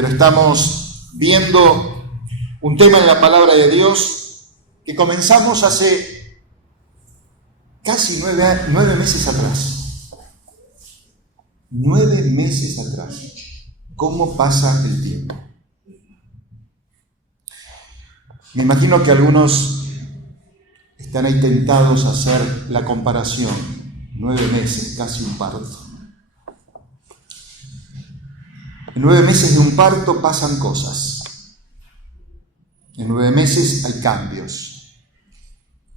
pero estamos viendo un tema en la palabra de Dios que comenzamos hace casi 9 meses atrás. 9 meses atrás. ¿Cómo pasa el tiempo? Me imagino que algunos están ahí tentados a hacer la comparación. 9 meses, casi un parto. En 9 meses de un parto pasan cosas. En 9 meses hay cambios.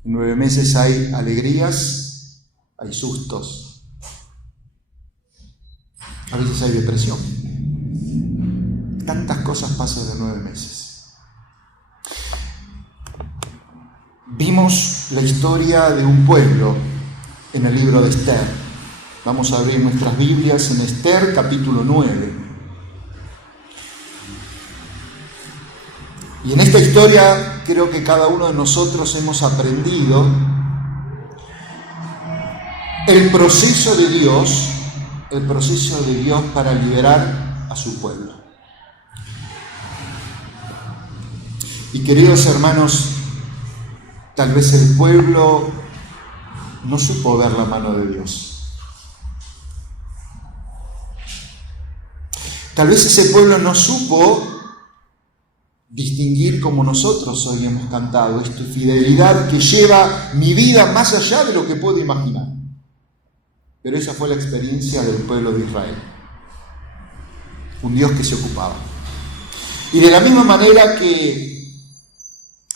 En 9 meses hay alegrías, hay sustos. A veces hay depresión. Tantas cosas pasan en 9 meses. Vimos la historia de un pueblo en el libro de Esther. Vamos a abrir nuestras Biblias en Esther, capítulo 9. Y en esta historia creo que cada uno de nosotros hemos aprendido el proceso de Dios para liberar a su pueblo. Y queridos hermanos, tal vez el pueblo no supo ver la mano de Dios. Tal vez ese pueblo no supo distinguir como nosotros hoy hemos cantado, esta fidelidad que lleva mi vida más allá de lo que puedo imaginar. Pero esa fue la experiencia del pueblo de Israel. Un Dios que se ocupaba. Y de la misma manera que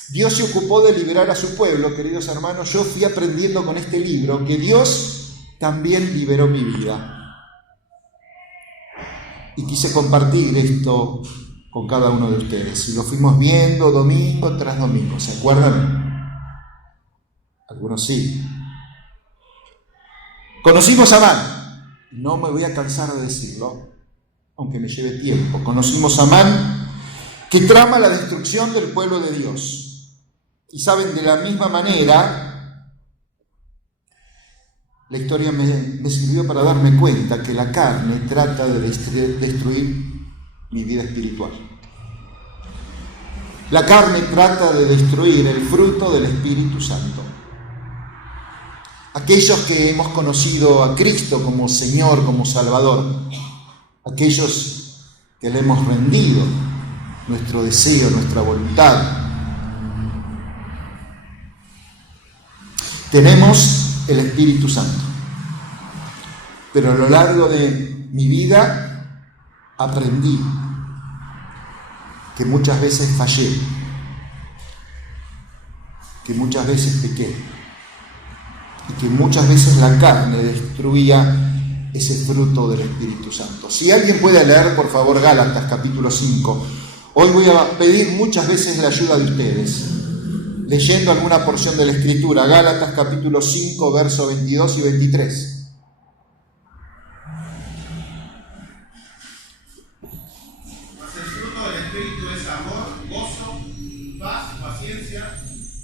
Dios se ocupó de liberar a su pueblo, queridos hermanos, yo fui aprendiendo con este libro que Dios también liberó mi vida. Y quise compartir esto con cada uno de ustedes. Y lo fuimos viendo domingo tras domingo. ¿Se acuerdan? Algunos sí. Conocimos a Amán. No me voy a cansar de decirlo, aunque me lleve tiempo. Conocimos a Amán, que trama la destrucción del pueblo de Dios. Y saben, de la misma manera, la historia me sirvió para darme cuenta que la carne trata de destruir mi vida espiritual. La carne trata de destruir el fruto del Espíritu Santo. Aquellos que hemos conocido a Cristo como Señor, como Salvador, aquellos que le hemos rendido nuestro deseo, nuestra voluntad, tenemos el Espíritu Santo. Pero a lo largo de mi vida aprendí que muchas veces fallé, que muchas veces pequé y que muchas veces la carne destruía ese fruto del Espíritu Santo. Si alguien puede leer, por favor, Gálatas capítulo 5. Hoy voy a pedir muchas veces la ayuda de ustedes, leyendo alguna porción de la Escritura. Gálatas capítulo 5, versos 22 y 23.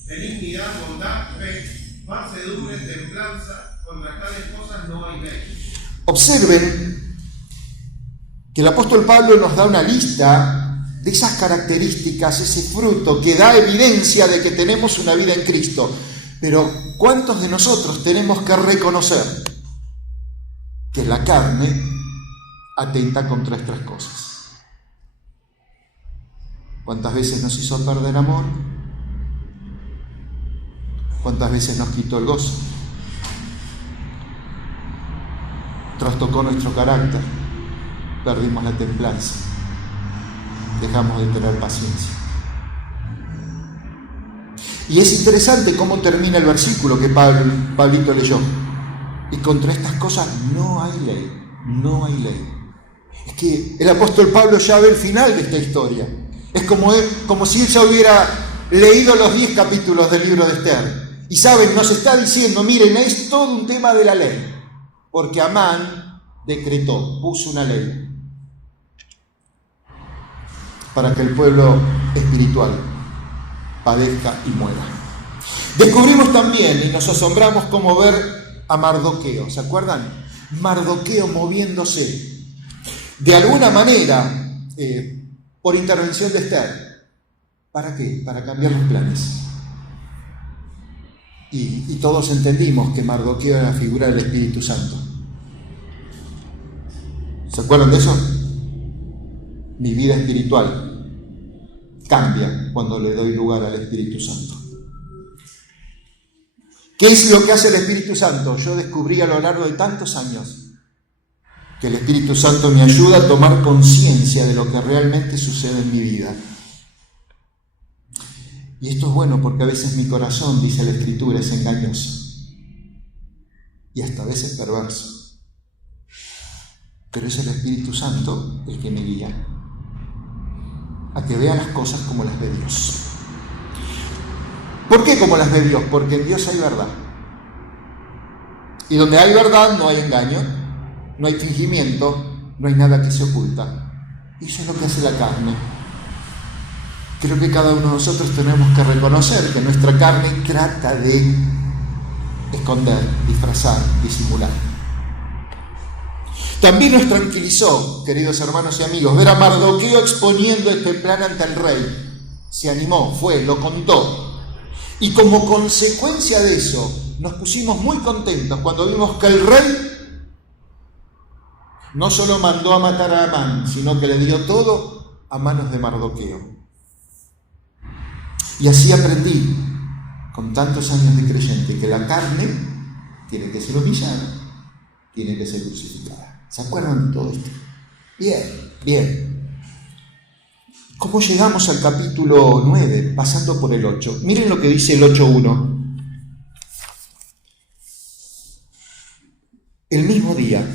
Benignidad, bondad, fe, mansedumbre, templanza, contra tales cosas no hay ley. Observen que el apóstol Pablo nos da una lista de esas características, ese fruto que da evidencia de que tenemos una vida en Cristo. Pero ¿cuántos de nosotros tenemos que reconocer que la carne atenta contra estas cosas? ¿Cuántas veces nos hizo perder amor? ¿Cuántas veces nos quitó el gozo? Trastocó nuestro carácter, perdimos la templanza, dejamos de tener paciencia. Y es interesante cómo termina el versículo que Pablito leyó. Y contra estas cosas no hay ley, no hay ley. Es que el apóstol Pablo ya ve el final de esta historia. Es como si él ya hubiera leído los 10 capítulos del libro de Esther. Y saben, nos está diciendo, miren, es todo un tema de la ley. Porque Amán decretó, puso una ley para que el pueblo espiritual padezca y muera. Descubrimos también y nos asombramos cómo ver a Mardoqueo. ¿Se acuerdan? Mardoqueo moviéndose. De alguna manera, por intervención de Esther. ¿Para qué? Para cambiar los planes. Y todos entendimos que Mardoqueo era la figura del Espíritu Santo. ¿Se acuerdan de eso? Mi vida espiritual cambia cuando le doy lugar al Espíritu Santo. ¿Qué es lo que hace el Espíritu Santo? Yo descubrí a lo largo de tantos años que el Espíritu Santo me ayuda a tomar conciencia de lo que realmente sucede en mi vida. Y esto es bueno porque a veces mi corazón, dice la Escritura, es engañoso y hasta a veces perverso. Pero es el Espíritu Santo el que me guía a que vea las cosas como las ve Dios. ¿Por qué como las ve Dios? Porque en Dios hay verdad. Y donde hay verdad no hay engaño, no hay fingimiento, no hay nada que se oculta. Y eso es lo que hace la carne. Creo que cada uno de nosotros tenemos que reconocer que nuestra carne trata de esconder, disfrazar, disimular. También nos tranquilizó, queridos hermanos y amigos, ver a Mardoqueo exponiendo este plan ante el rey. Se animó, fue, lo contó. Y como consecuencia de eso, nos pusimos muy contentos cuando vimos que el rey no solo mandó a matar a Amán, sino que le dio todo a manos de Mardoqueo. Y así aprendí, con tantos años de creyente, que la carne tiene que ser humillada, tiene que ser crucificada. ¿Se acuerdan de todo esto? Bien. ¿Cómo llegamos al capítulo 9, pasando por el 8? Miren lo que dice el 8.1. El mismo día,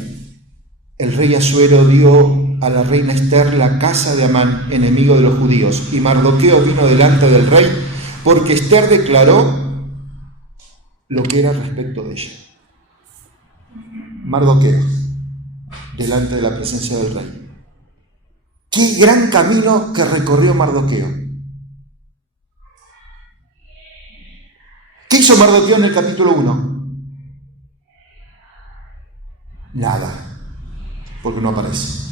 el rey Asuero dio a la reina Esther la casa de Amán, enemigo de los judíos, y Mardoqueo vino delante del rey porque Esther declaró lo que era respecto de ella. Mardoqueo, delante de la presencia del rey. ¡Qué gran camino que recorrió Mardoqueo! ¿Qué hizo Mardoqueo en el capítulo 1? Nada, porque no aparece.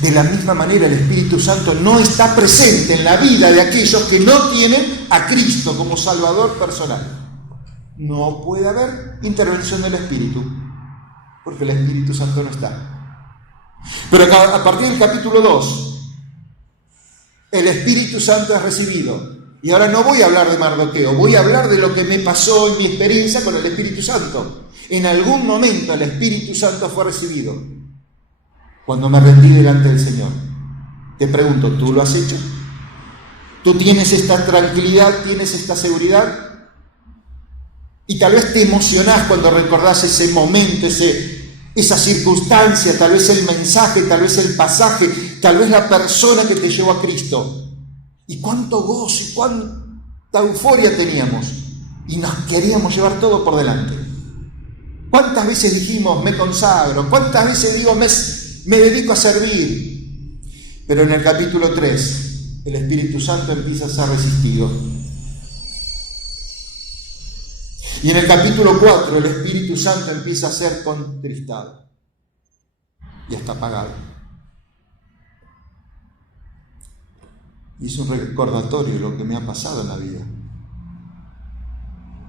De la misma manera, el Espíritu Santo no está presente en la vida de aquellos que no tienen a Cristo como Salvador personal. No puede haber intervención del Espíritu, porque el Espíritu Santo no está. Pero a partir del capítulo 2, el Espíritu Santo es recibido. Y ahora no voy a hablar de Mardoqueo, voy a hablar de lo que me pasó en mi experiencia con el Espíritu Santo. En algún momento el Espíritu Santo fue recibido cuando me rendí delante del Señor. Te pregunto, ¿tú lo has hecho? ¿Tú tienes esta tranquilidad, tienes esta seguridad? Y tal vez te emocionás cuando recordás ese momento, esa circunstancia, tal vez el mensaje, tal vez el pasaje, tal vez la persona que te llevó a Cristo. Y cuánto gozo y cuánta euforia teníamos. Y nos queríamos llevar todo por delante. ¿Cuántas veces dijimos, me consagro? ¿Cuántas veces digo, me dedico a servir? Pero en el capítulo 3, el Espíritu Santo empieza a ser resistido. Y en el capítulo 4, el Espíritu Santo empieza a ser contristado y hasta apagado. Y es un recordatorio de lo que me ha pasado en la vida.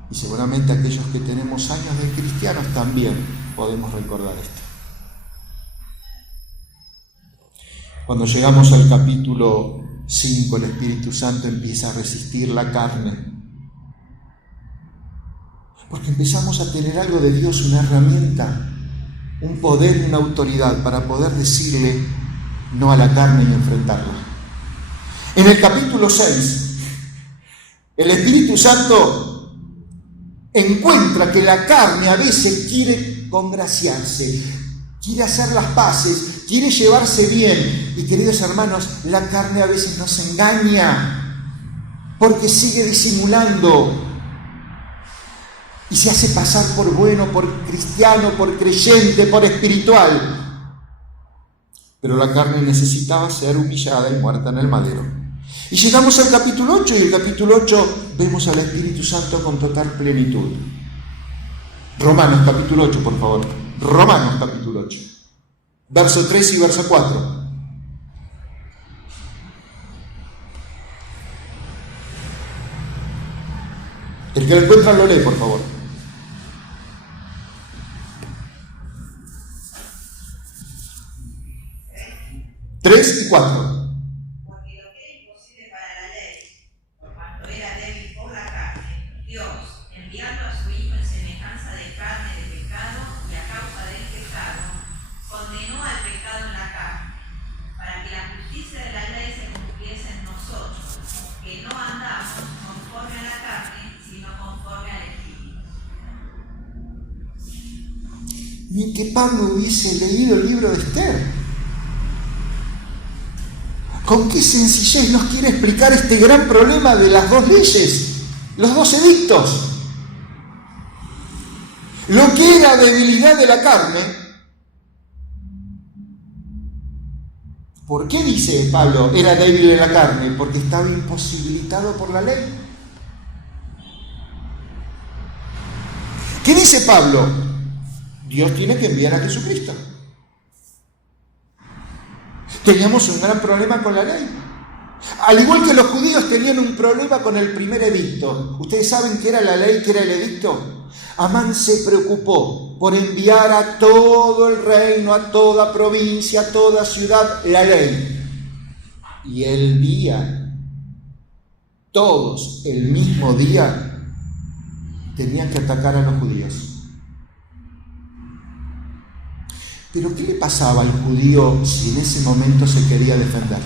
Y seguramente aquellos que tenemos años de cristianos también podemos recordar esto. Cuando llegamos al capítulo 5, el Espíritu Santo empieza a resistir la carne. Porque empezamos a tener algo de Dios, una herramienta, un poder y una autoridad para poder decirle no a la carne y enfrentarla. En el capítulo 6, el Espíritu Santo encuentra que la carne a veces quiere congraciarse, quiere hacer las paces, quiere llevarse bien. Y queridos hermanos, la carne a veces nos engaña porque sigue disimulando y se hace pasar por bueno, por cristiano, por creyente, por espiritual. Pero la carne necesitaba ser humillada y muerta en el madero. Y llegamos al capítulo 8, y en el capítulo 8 vemos al Espíritu Santo con total plenitud. Romanos capítulo 8, por favor. Romanos capítulo 8. Verso 3 y verso 4. El que lo encuentra lo lee, por favor. 3 y 4. Porque lo que era imposible para la ley, por cuanto era débil por la carne, Dios, enviando a su Hijo en semejanza de carne de pecado y a causa del pecado, condenó al pecado en la carne, para que la justicia de la ley se cumpliese en nosotros, que no andamos conforme a la carne, sino conforme al Espíritu. Ni que Pablo hubiese leído el libro de Esther. ¿Con qué sencillez nos quiere explicar este gran problema de las dos leyes, los dos edictos? Lo que era debilidad de la carne. ¿Por qué dice Pablo era débil de la carne? Porque estaba imposibilitado por la ley. ¿Qué dice Pablo? Dios tiene que enviar a Jesucristo. Teníamos un gran problema con la ley. Al igual que los judíos tenían un problema con el primer edicto. ¿Ustedes saben qué era la ley, qué era el edicto? Amán se preocupó por enviar a todo el reino, a toda provincia, a toda ciudad, la ley. Y el día, todos el mismo día, tenían que atacar a los judíos. Pero ¿qué le pasaba al judío si en ese momento se quería defender?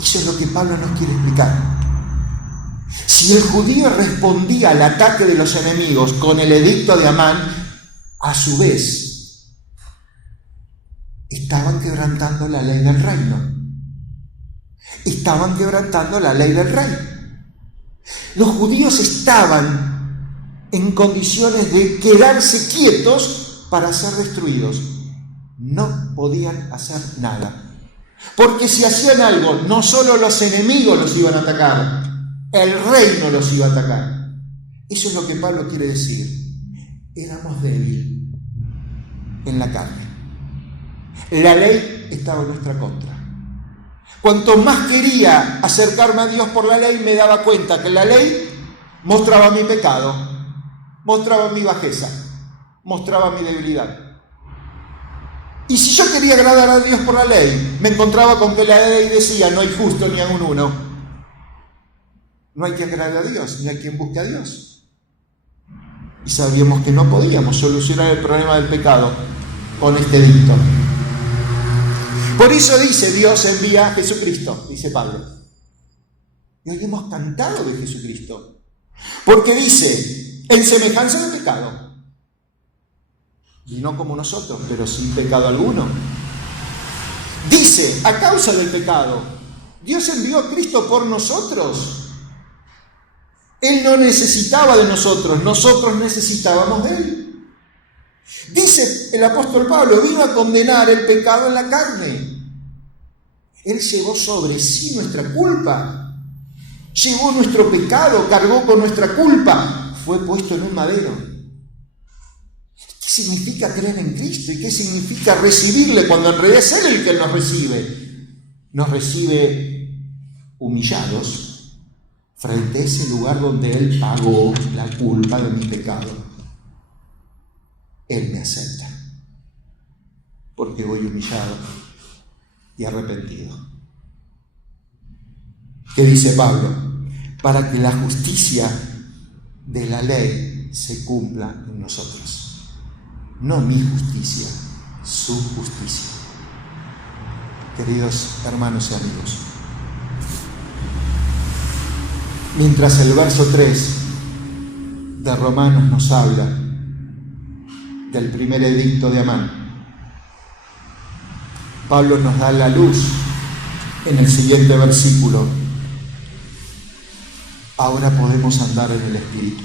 Eso es lo que Pablo nos quiere explicar. Si el judío respondía al ataque de los enemigos con el edicto de Amán, a su vez estaban quebrantando la ley del reino. Estaban quebrantando la ley del rey. Los judíos estaban en condiciones de quedarse quietos para ser destruidos. No podían hacer nada. Porque si hacían algo, no solo los enemigos los iban a atacar, el reino los iba a atacar. Eso es lo que Pablo quiere decir. Éramos débiles en la carne. La ley estaba en nuestra contra. Cuanto más quería acercarme a Dios por la ley, me daba cuenta que la ley mostraba mi pecado, mostraba mi bajeza, mostraba mi debilidad. Y si yo quería agradar a Dios por la ley, me encontraba con que la ley decía: no hay justo ni aun uno. No hay quien agrade a Dios, ni hay quien busque a Dios. Y sabíamos que no podíamos solucionar el problema del pecado con este edicto. Por eso dice: Dios envía a Jesucristo, dice Pablo. Y hoy hemos cantado de Jesucristo. Porque dice: en semejanza de pecado. Y no como nosotros, pero sin pecado alguno. Dice: a causa del pecado, Dios envió a Cristo por nosotros. Él no necesitaba de nosotros, nosotros necesitábamos de Él. Dice el apóstol Pablo: vino a condenar el pecado en la carne. Él llevó sobre sí nuestra culpa, llevó nuestro pecado, cargó con nuestra culpa, fue puesto en un madero. ¿Qué significa creer en Cristo? ¿Y qué significa recibirle cuando en realidad es Él el que nos recibe? Nos recibe humillados frente a ese lugar donde Él pagó la culpa de mi pecado. Él me acepta porque voy humillado y arrepentido. ¿Qué dice Pablo? Para que la justicia de la ley se cumpla en nosotros. No mi justicia, su justicia. Queridos hermanos y amigos, mientras el verso 3 de Romanos nos habla del primer edicto de Amán, Pablo nos da la luz en el siguiente versículo. Ahora podemos andar en el Espíritu.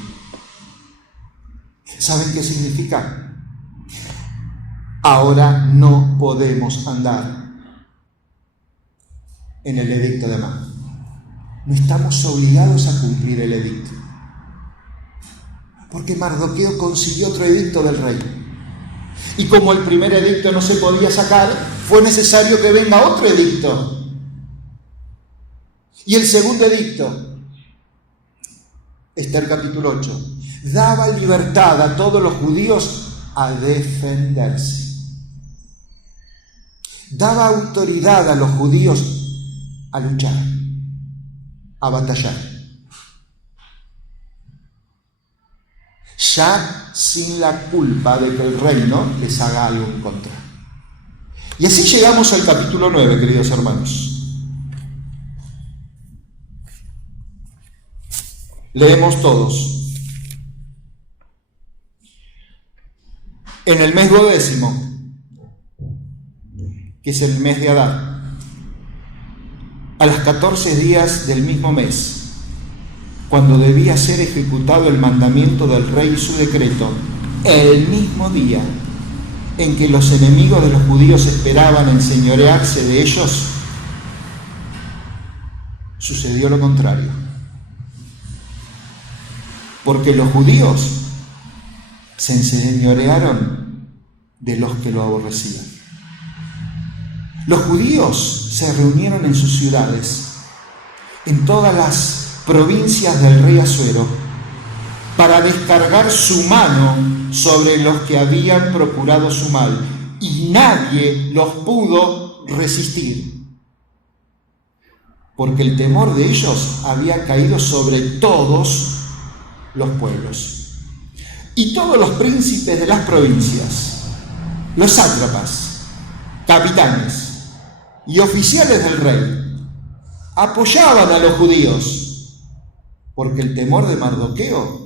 ¿Saben qué significa? Ahora no podemos andar en el edicto de Amán. No estamos obligados a cumplir el edicto. Porque Mardoqueo consiguió otro edicto del rey. Y como el primer edicto no se podía sacar, fue necesario que venga otro edicto. Y el segundo edicto Esther capítulo 8, daba libertad a todos los judíos a defenderse. Daba autoridad a los judíos a luchar, a batallar. Ya sin la culpa de que el reino les haga algo en contra. Y así llegamos al capítulo 9, queridos hermanos. Leemos todos. En el mes 12, que es el mes de Adar, a las 14 días del mismo mes, cuando debía ser ejecutado el mandamiento del rey y su decreto, el mismo día en que los enemigos de los judíos esperaban enseñorearse de ellos, sucedió lo contrario. Porque los judíos se enseñorearon de los que lo aborrecían. Los judíos se reunieron en sus ciudades, en todas las provincias del rey Asuero, para descargar su mano sobre los que habían procurado su mal, y nadie los pudo resistir, porque el temor de ellos había caído sobre todos los pueblos. Y todos los príncipes de las provincias, los sátrapas, capitanes y oficiales del rey, apoyaban a los judíos, porque el temor de Mardoqueo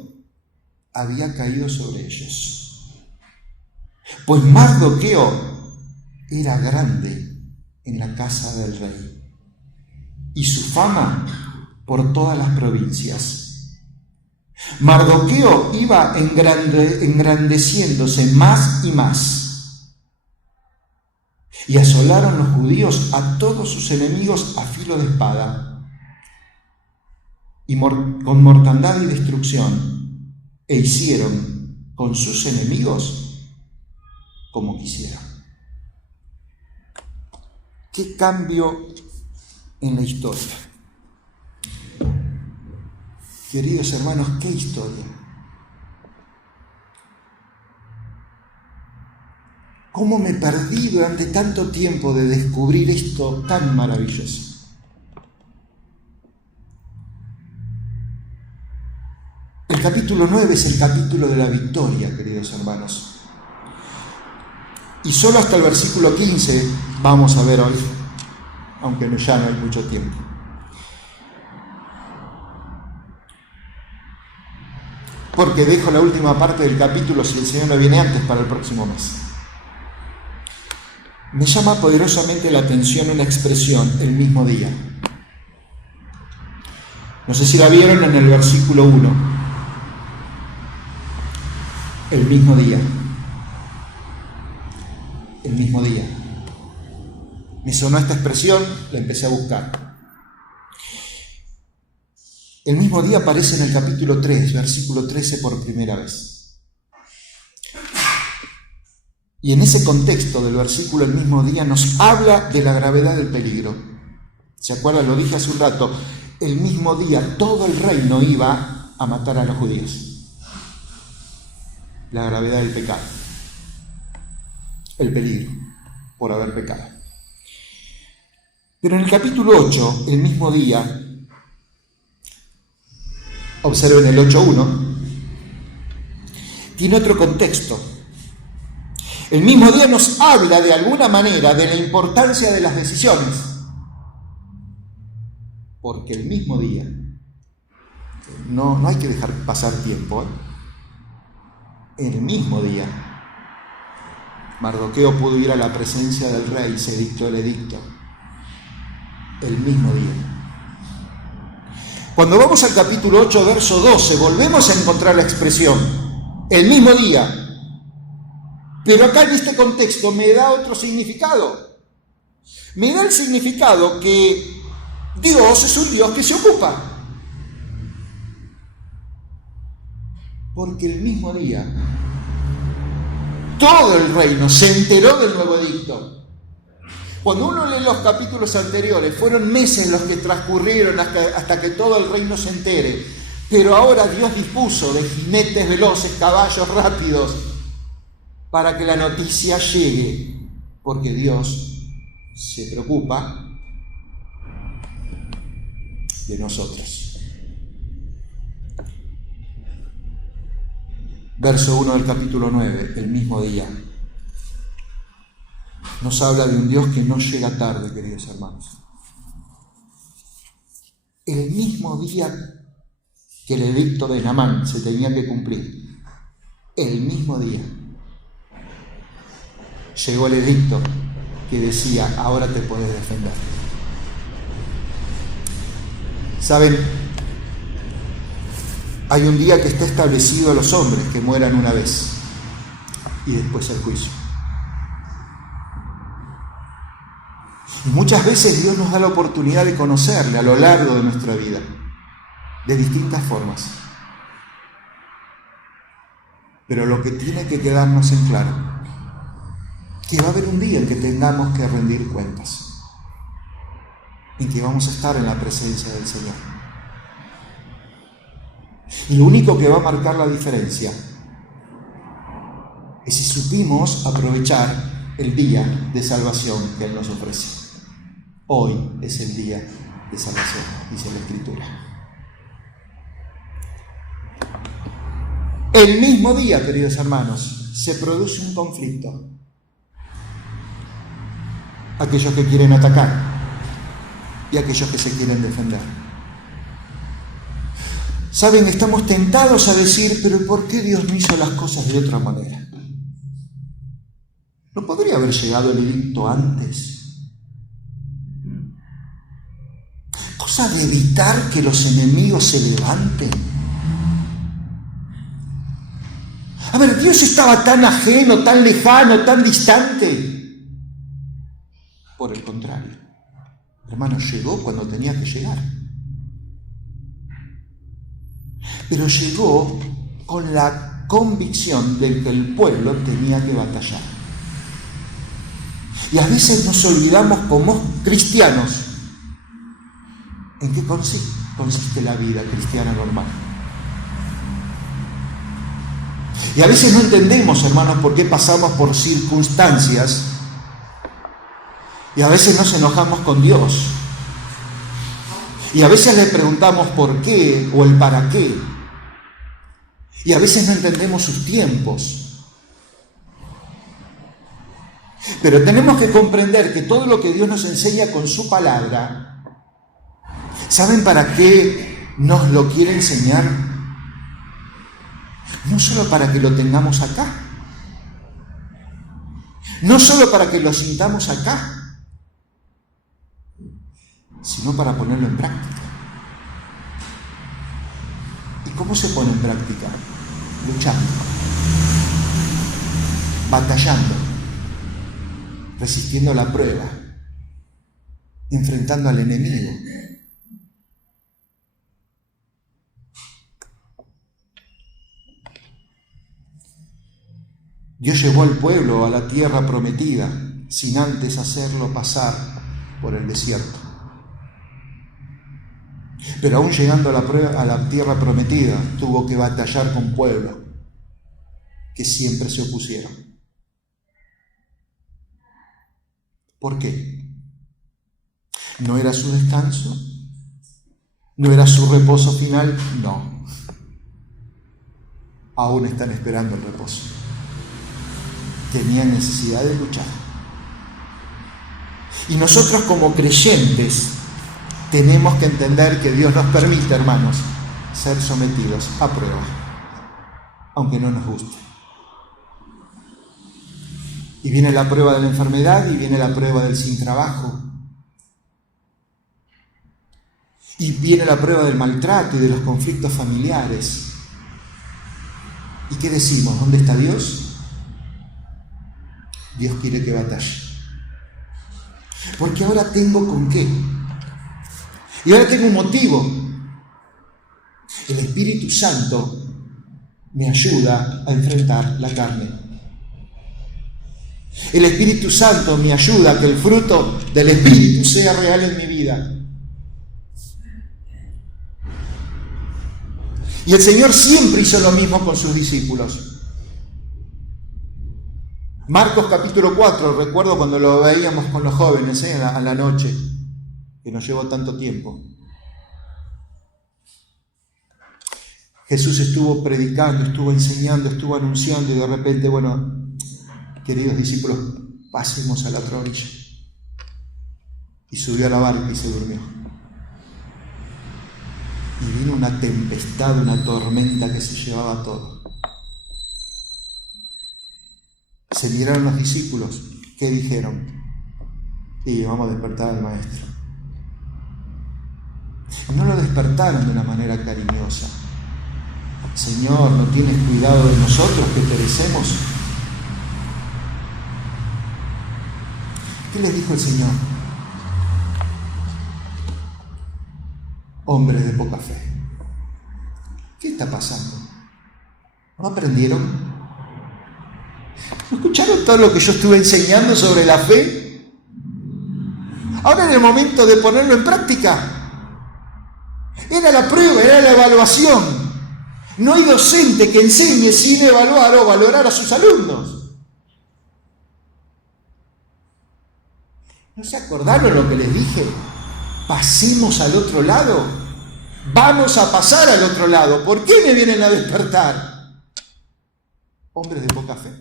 había caído sobre ellos. Pues Mardoqueo era grande en la casa del rey, y su fama por todas las provincias. Mardoqueo iba engrandeciéndose más y más, y asolaron los judíos a todos sus enemigos a filo de espada, y con mortandad y destrucción, e hicieron con sus enemigos como quisieron. ¿Qué cambio en la historia? Queridos hermanos, ¿qué historia? ¿Cómo me perdí durante tanto tiempo de descubrir esto tan maravilloso? El capítulo 9 es el capítulo de la victoria, queridos hermanos. Y solo hasta el versículo 15 vamos a ver hoy, aunque ya no hay mucho tiempo. Porque dejo la última parte del capítulo, si el Señor no viene antes, para el próximo mes. Me llama poderosamente la atención una expresión, el mismo día. No sé si la vieron en el versículo 1. El mismo día. El mismo día. Me sonó esta expresión, la empecé a buscar. El mismo día aparece en el capítulo 3, versículo 13 por primera vez. Y en ese contexto del versículo el mismo día nos habla de la gravedad del peligro. ¿Se acuerdan? Lo dije hace un rato. El mismo día todo el reino iba a matar a los judíos. La gravedad del pecado. El peligro por haber pecado. Pero en el capítulo 8, el mismo día, observen el 8.1, tiene otro contexto. El mismo día nos habla de alguna manera de la importancia de las decisiones. Porque el mismo día, no hay que dejar pasar tiempo, el mismo día, Mardoqueo pudo ir a la presencia del rey, se dictó el edicto. El mismo día. Cuando vamos al capítulo 8, verso 12, volvemos a encontrar la expresión, el mismo día. Pero acá en este contexto me da otro significado. Me da el significado que Dios es un Dios que se ocupa. Porque el mismo día, todo el reino se enteró del nuevo edicto. Cuando uno lee los capítulos anteriores, fueron meses los que transcurrieron hasta que todo el reino se entere. Pero ahora Dios dispuso de jinetes veloces, caballos rápidos, para que la noticia llegue, porque Dios se preocupa de nosotros. Verso 1 del capítulo 9, el mismo día, nos habla de un Dios que no llega tarde, queridos hermanos. El mismo día que el edicto de Naamán se tenía que cumplir, el mismo día, llegó el edicto que decía, ahora te puedes defender. ¿Saben? Hay un día que está establecido a los hombres que mueran una vez y después el juicio. Y muchas veces Dios nos da la oportunidad de conocerle a lo largo de nuestra vida, de distintas formas. Pero lo que tiene que quedarnos en claro, que va a haber un día en que tengamos que rendir cuentas, en que vamos a estar en la presencia del Señor. Y lo único que va a marcar la diferencia es si supimos aprovechar el día de salvación que Él nos ofrece. Hoy es el día de salvación, dice la Escritura. El mismo día, queridos hermanos, se produce un conflicto. Aquellos que quieren atacar y aquellos que se quieren defender. Saben, estamos tentados a decir, pero ¿por qué Dios no hizo las cosas de otra manera? ¿No podría haber llegado el edicto antes? Cosa de evitar que los enemigos se levanten. A ver, Dios estaba tan ajeno, tan lejano, tan distante. Por el contrario, hermano, llegó cuando tenía que llegar. Pero llegó con la convicción de que el pueblo tenía que batallar. Y a veces nos olvidamos como cristianos en qué consiste la vida cristiana normal. Y a veces no entendemos, hermanos, por qué pasamos por circunstancias. Y a veces nos enojamos con Dios. Y a veces le preguntamos por qué o el para qué. Y a veces no entendemos sus tiempos. Pero tenemos que comprender que todo lo que Dios nos enseña con su palabra, ¿saben para qué nos lo quiere enseñar? No solo para que lo tengamos acá, no solo para que lo sintamos acá, sino para ponerlo en práctica. ¿Y cómo se pone en práctica? Luchando, batallando, resistiendo la prueba, enfrentando al enemigo. Dios llevó al pueblo a la tierra prometida sin antes hacerlo pasar por el desierto. Pero aún llegando a la tierra prometida, tuvo que batallar con pueblos que siempre se opusieron. ¿Por qué? ¿No era su descanso? ¿No era su reposo final? No. Aún están esperando el reposo. Tenían necesidad de luchar. Y nosotros como creyentes tenemos que entender que Dios nos permite, hermanos, ser sometidos a prueba, aunque no nos guste. Y viene la prueba de la enfermedad y viene la prueba del sin trabajo. Y viene la prueba del maltrato y de los conflictos familiares. ¿Y qué decimos? ¿Dónde está Dios? Dios quiere que batalle. Porque ahora tengo con qué. Y ahora tengo un motivo. El Espíritu Santo me ayuda a enfrentar la carne. El Espíritu Santo me ayuda a que el fruto del Espíritu sea real en mi vida. Y el Señor siempre hizo lo mismo con sus discípulos. Marcos capítulo 4, recuerdo cuando lo veíamos con los jóvenes a la noche, que nos llevó tanto tiempo. Jesús estuvo predicando, estuvo enseñando, estuvo anunciando y de repente, bueno, queridos discípulos, pasemos a la otra orilla. Y subió a la barca y se durmió. Y vino una tempestad, una tormenta que se llevaba todo. Se miraron los discípulos. ¿Qué dijeron? Sí, vamos a despertar al maestro. No lo despertaron de una manera cariñosa. Señor, ¿no tienes cuidado de nosotros que perecemos? ¿Qué les dijo el Señor? Hombres de poca fe. ¿Qué está pasando? ¿No aprendieron? ¿No escucharon todo lo que yo estuve enseñando sobre la fe? Ahora era el momento de ponerlo en práctica. Era la prueba, era la evaluación. No hay docente que enseñe sin evaluar o valorar a sus alumnos. ¿No se acordaron lo que les dije? Pasemos al otro lado. Vamos a pasar al otro lado. ¿Por qué me vienen a despertar? Hombres de poca fe.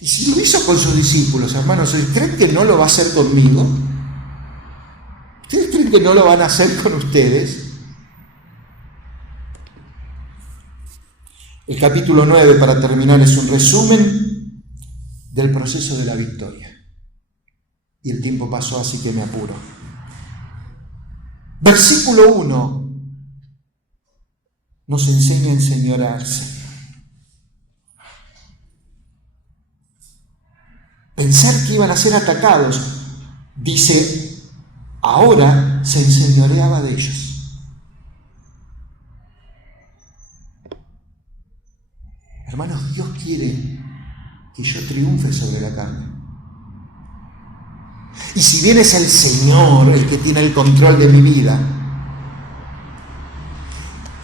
Y si lo hizo con sus discípulos, hermanos, ¿creen que no lo va a hacer conmigo? ¿Ustedes creen que no lo van a hacer con ustedes? El capítulo 9, para terminar, es un resumen del proceso de la victoria. Y el tiempo pasó, así que me apuro. Versículo 1 nos enseña a enseñorearse. Pensar que iban a ser atacados. Dice, ahora se enseñoreaba de ellos. Hermanos, Dios quiere que yo triunfe sobre la carne. Y si bien es el Señor el que tiene el control de mi vida,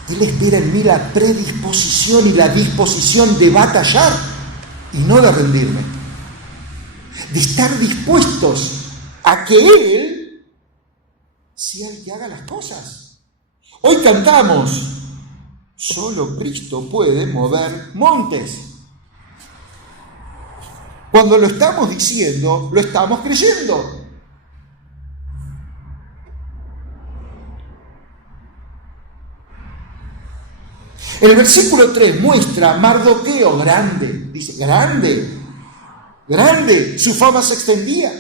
Él espera en mí la predisposición y la disposición de batallar y no de rendirme. De estar dispuestos a que Él sea el que haga las cosas. Hoy cantamos, solo Cristo puede mover montes. Cuando lo estamos diciendo, lo estamos creyendo. El versículo 3 muestra a Mardoqueo grande. Dice, grande, grande, su fama se extendía.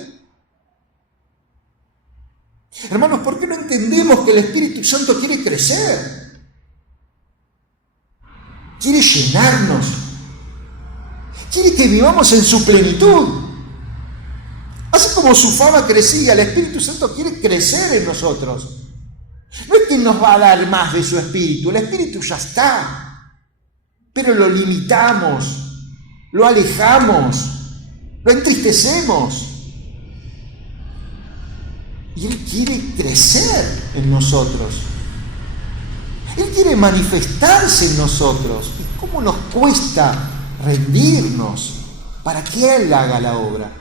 Hermanos, ¿por qué no entendemos que el Espíritu Santo quiere crecer? Quiere llenarnos. Quiere que vivamos en su plenitud. Así como su fama crecía, el Espíritu Santo quiere crecer en nosotros. No es que nos va a dar más de su Espíritu, el Espíritu ya está. Pero lo limitamos, lo alejamos, lo entristecemos. Y Él quiere crecer en nosotros. Él quiere manifestarse en nosotros. ¿Y cómo nos cuesta rendirnos para que Él haga la obra?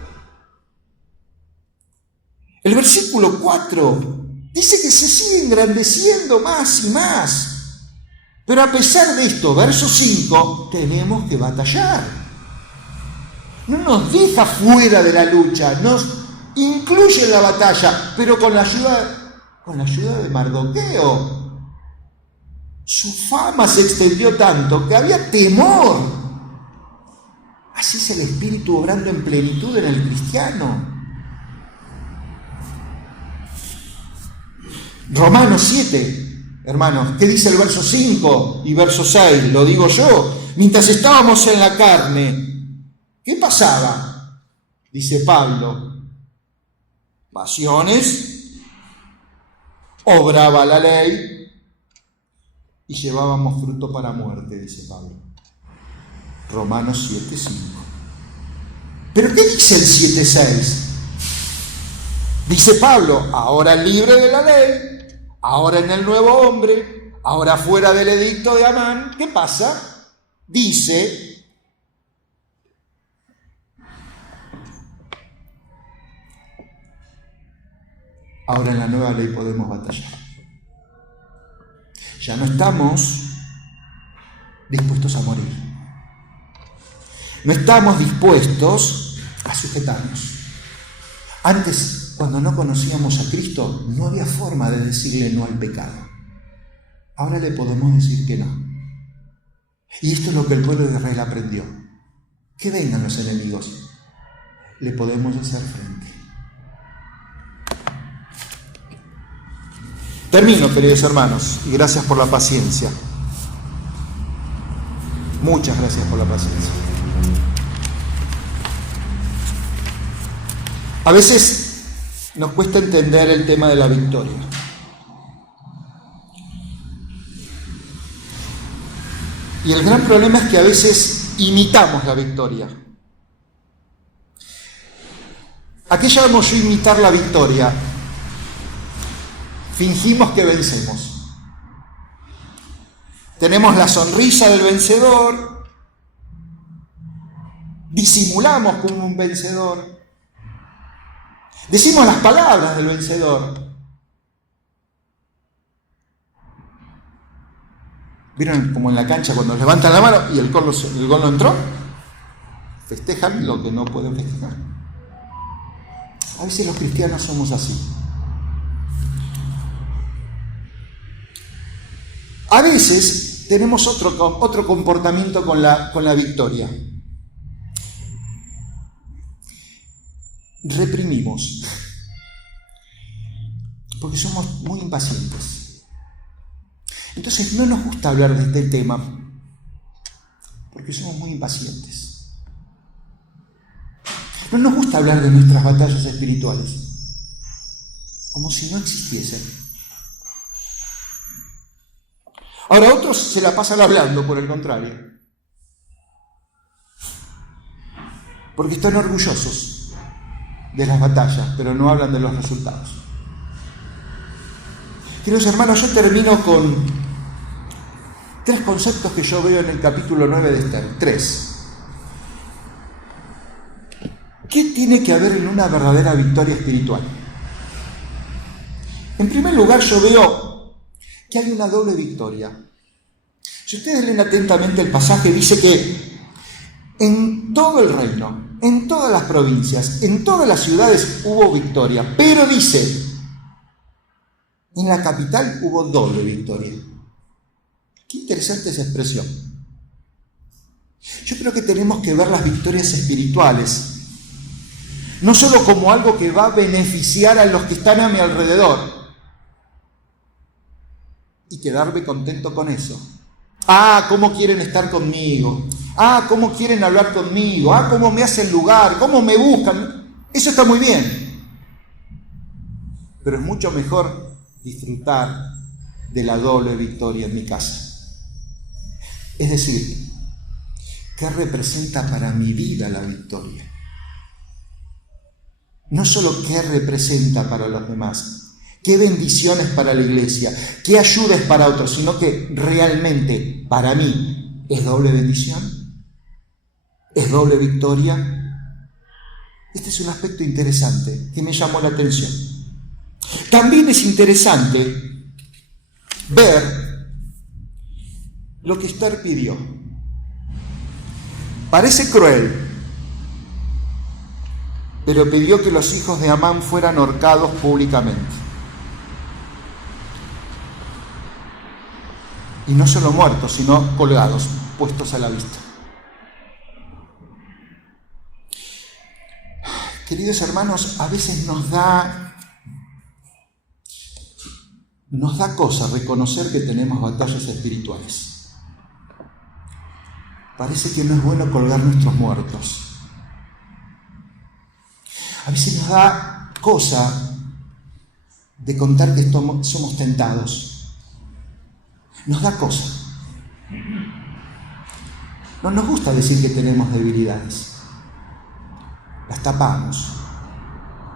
El versículo 4 dice que se sigue engrandeciendo más y más. Pero a pesar de esto, verso 5, tenemos que batallar. No nos deja fuera de la lucha, nos incluye en la batalla, pero con la ayuda de Mardoqueo. Su fama se extendió tanto que había temor. Así es el Espíritu obrando en plenitud en el cristiano. Romanos 7, hermanos, ¿qué dice el verso 5 y verso 6? Lo digo yo. Mientras estábamos en la carne, ¿qué pasaba? Dice Pablo, pasiones, obraba la ley y llevábamos fruto para muerte, dice Pablo. Romanos 7:5. ¿Pero qué dice el 7:6? Dice Pablo, ahora libre de la ley, ahora en el nuevo hombre, Ahora, fuera del edicto de Amán, ¿qué pasa? Dice, ahora en la nueva ley podemos batallar. Ya no estamos dispuestos a morir. No estamos dispuestos a sujetarnos. Antes, cuando no conocíamos a Cristo, no había forma de decirle no al pecado. Ahora le podemos decir que no. Y esto es lo que el pueblo de Israel aprendió. Que vengan los enemigos. Le podemos hacer frente. Termino, queridos hermanos, y gracias por la paciencia. Muchas gracias por la paciencia. A veces nos cuesta entender el tema de la victoria. Y el gran problema es que a veces imitamos la victoria. ¿A qué llamamos yo imitar la victoria? Fingimos que vencemos. Tenemos la sonrisa del vencedor, disimulamos como un vencedor, decimos las palabras del vencedor. ¿Vieron como en la cancha cuando levantan la mano y el gol no entró? Festejan lo que no pueden festejar. A veces los cristianos somos así. A veces tenemos otro comportamiento con la victoria. Reprimimos, porque somos muy impacientes. Entonces no nos gusta hablar de este tema, porque somos muy impacientes. No nos gusta hablar de nuestras batallas espirituales, como si no existiesen. Ahora otros se la pasan hablando, por el contrario, porque están orgullosos de las batallas, pero no hablan de los resultados. Queridos hermanos, yo termino con 3 conceptos que yo veo en el capítulo 9 de Esther. 3. ¿Qué tiene que haber en una verdadera victoria espiritual? En primer lugar, yo veo que hay una doble victoria. Si ustedes leen atentamente el pasaje, dice que en todo el reino, en todas las provincias, en todas las ciudades hubo victoria, pero dice, en la capital hubo doble victoria. Qué interesante esa expresión. Yo creo que tenemos que ver las victorias espirituales no solo como algo que va a beneficiar a los que están a mi alrededor y quedarme contento con eso. Cómo quieren estar conmigo. Cómo quieren hablar conmigo. Cómo me hacen lugar. Cómo me buscan. Eso está muy bien. Pero es mucho mejor disfrutar de la doble victoria en mi casa. Es decir, ¿qué representa para mi vida la victoria? No solo qué representa para los demás, qué bendiciones para la iglesia, qué ayudas para otros, sino que realmente para mí es doble bendición, es doble victoria. Este es un aspecto interesante que me llamó la atención. También es interesante ver lo que Esther pidió. Parece cruel, pero pidió que los hijos de Amán fueran ahorcados públicamente. Y no solo muertos, sino colgados, puestos a la vista. Queridos hermanos, a veces nos da cosa reconocer que tenemos batallas espirituales. Parece que no es bueno colgar nuestros muertos. A veces nos da cosa de contar que somos tentados. Nos da cosa. No nos gusta decir que tenemos debilidades. Las tapamos,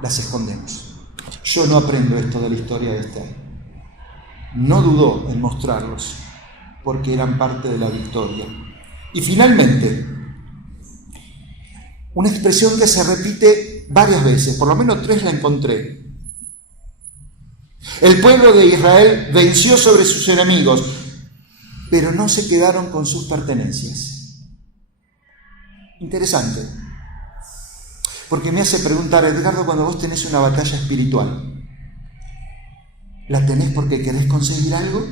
las escondemos. Yo no aprendo esto de la historia de Esther. no dudó en mostrarlos, porque eran parte de la victoria. Y finalmente, una expresión que se repite varias veces, por lo menos 3 la encontré. El pueblo de Israel venció sobre sus enemigos, pero no se quedaron con sus pertenencias. Interesante, porque me hace preguntar, Edgardo, cuando vos tenés una batalla espiritual, ¿la tenés porque querés conseguir algo?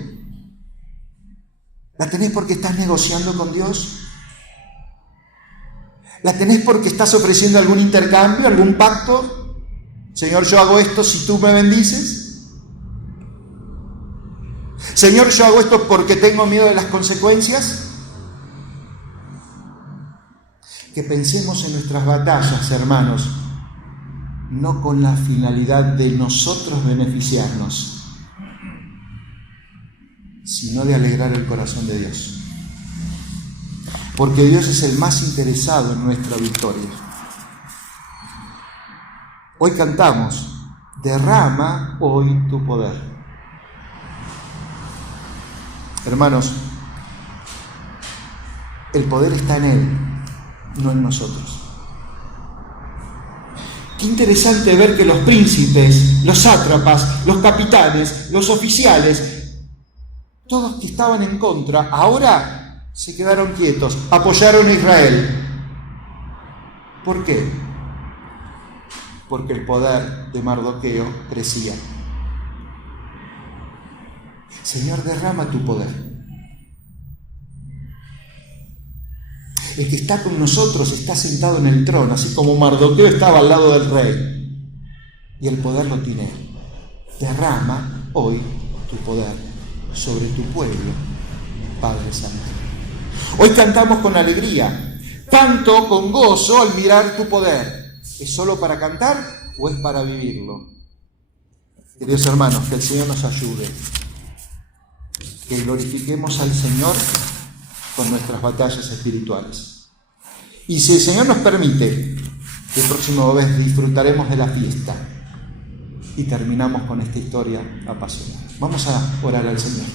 ¿La tenés porque estás negociando con Dios? ¿La tenés porque estás ofreciendo algún intercambio, algún pacto? Señor, yo hago esto si tú me bendices. Señor, yo hago esto porque tengo miedo de las consecuencias. Que pensemos en nuestras batallas, hermanos, no con la finalidad de nosotros beneficiarnos, sino de alegrar el corazón de Dios. Porque Dios es el más interesado en nuestra victoria. Hoy cantamos, derrama hoy tu poder. Hermanos, el poder está en Él, no en nosotros. Qué interesante ver que los príncipes, los sátrapas, los capitanes, los oficiales, todos que estaban en contra, ahora se quedaron quietos, apoyaron a Israel. ¿Por qué? Porque el poder de Mardoqueo crecía. Señor, derrama tu poder. El que está con nosotros está sentado en el trono, así como Mardoqueo estaba al lado del rey. Y el poder lo tiene Él. Derrama hoy tu poder sobre tu pueblo, Padre Santo. Hoy cantamos con alegría, canto con gozo al mirar tu poder. ¿Es solo para cantar o es para vivirlo? Queridos hermanos, que el Señor nos ayude. Que glorifiquemos al Señor con nuestras batallas espirituales. Y si el Señor nos permite, el próximo vez disfrutaremos de la fiesta y terminamos con esta historia apasionada. Vamos a orar al Señor.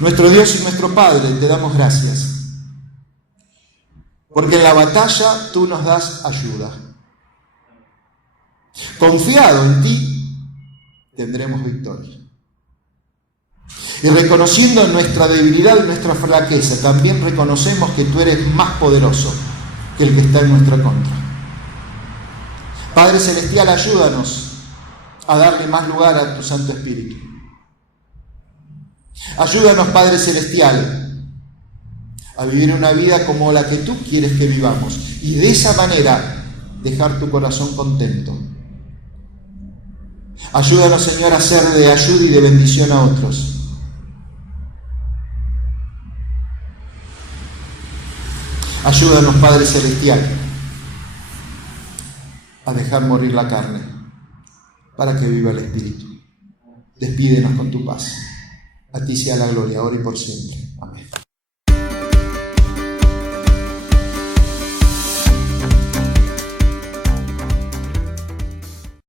Nuestro Dios y nuestro Padre, te damos gracias, porque en la batalla tú nos das ayuda. Confiado en ti, tendremos victoria. Y reconociendo nuestra debilidad y nuestra flaqueza, también reconocemos que tú eres más poderoso que el que está en nuestra contra. Padre Celestial, ayúdanos a darle más lugar a tu Santo Espíritu. Ayúdanos, Padre Celestial, a vivir una vida como la que tú quieres que vivamos y de esa manera dejar tu corazón contento. Ayúdanos, Señor, a ser de ayuda y de bendición a otros. Ayúdanos, Padre Celestial, a dejar morir la carne para que viva el Espíritu. Despídenos con tu paz. A ti sea la gloria, ahora y por siempre. Amén.